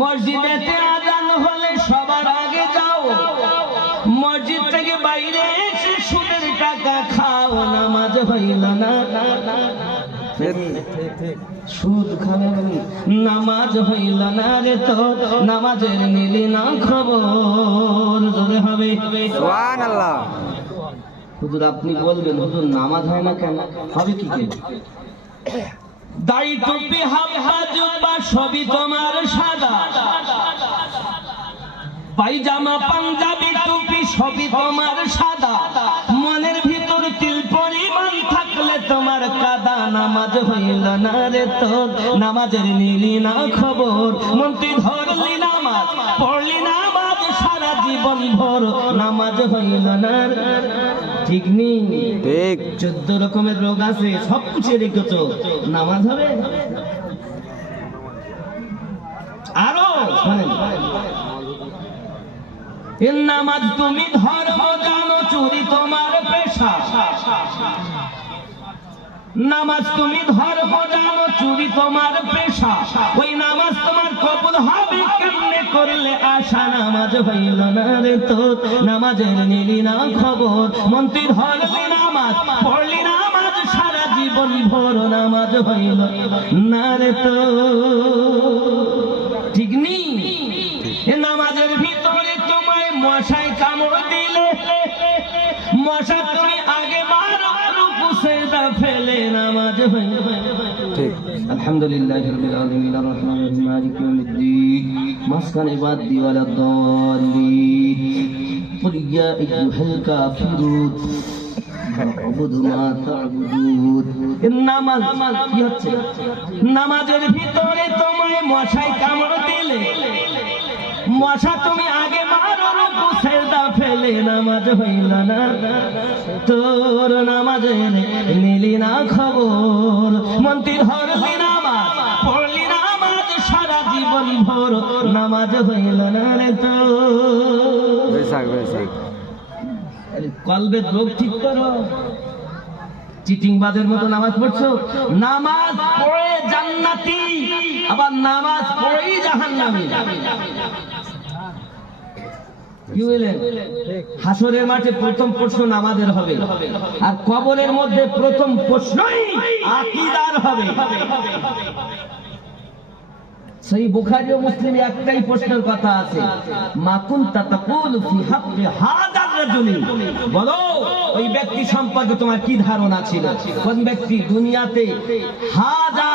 মসজিদেতে আজান হলে সবার আগে যাও, মসজিদ থেকে বাইরে এসে সুদের টাকা খাও, নামাজ হইল না। সুদ খাবে নামাজ হইল না রে, তো নামাজের নিলি না খবর। জোরে হবে সুবহানাল্লাহ। হুজুর আপনি বলবেন হুজুর নামাজ হয় না কেন? হবে কি করে? দাড়ি টুপি হাফা জুব্বা সবই তোমার সাদা, পায়জামা পাঞ্জাবি টুপি সবই তোমার সাদা, মনের ভিতর তিল পরিমাণ থাকলে তোমার কাদা, নামাজ হইল না রে, তো নামাজের নিলি না খবর। মন্ত্রী ধরলি নামাজ, পড়লি নামাজ সারা জীবন ভর, নামাজ হইল না। ঠিক নেই? ঠিক। 14 রকমের রোগ আছে, সব কিছু রেখেছো, নামাজ হবে? আরো নামাজ তুমি ধর্ম জানো, চুরি তোমার পেশা। নামাজ তুমি ধর্ম জানো, চুরি তোমার পেশা, ওই নামাজ তোমার কবুল হবে কেমনে করলে আশা। নামাজ হইল না রে, তো নামাজের নিলি না খবর। মন্ত্রী ধরলি নামাজ, পড়লি নামাজ সারা জীবন ভোর, নামাজ হইল না রে, তো ঠিক নেই? নামাজের ভিতরে তোমায় মশাই কামড় দিলে, মশা তুমি আগে মারো, রুকু সিজদা ফেলে, নামাজ হইল। ঠিক। আলহামদুলিল্লাহি রাব্বিল আলামিন আর রহমানির রহিম মালিকি ইয়াউমিদ্দিন মাসকানে বাদদি ওয়ালাদ দাল্লিন কুল ইয়া আইয়ুহাল কাফিরুন আ'বুদু মা তা'বুদুন। নামাজ কি হচ্ছে? নামাজের ভিতরে তোমায় মশাই কামড় দিলে, মশা তুমি আগে মারো, রুকু সিজদা ফেলে, নামাজ হইল না। তোর নামাজের নিলি না খবর। মন্ত্রী ধরলি নামাজ, পড়লি নামাজ সারা জীবন ভোর, নামাজ হইল না রে, তো কলবের রোগ ঠিক করো। চিটিংবাজের মতো নামাজ পড়ছো, নামাজ পড়ে জান্নাতি, আবার নামাজ পড়েই জাহান্নামী। হাসরের মাঠে প্রথম প্রশ্ন নামাজের হবে, আর কবরের মধ্যে প্রথম প্রশ্নই আকীদার হবে। সেই বুখারী ও মুসলিমে একটাই প্রশ্নের কথা আছে, মা কুনতা তাকুলু ফি হাক্কি হাযার রাজুলি, বলো ওই ব্যক্তি সম্পর্কে তোমার কি ধারণা ছিল? কোন ব্যক্তি দুনিয়াতে হাজা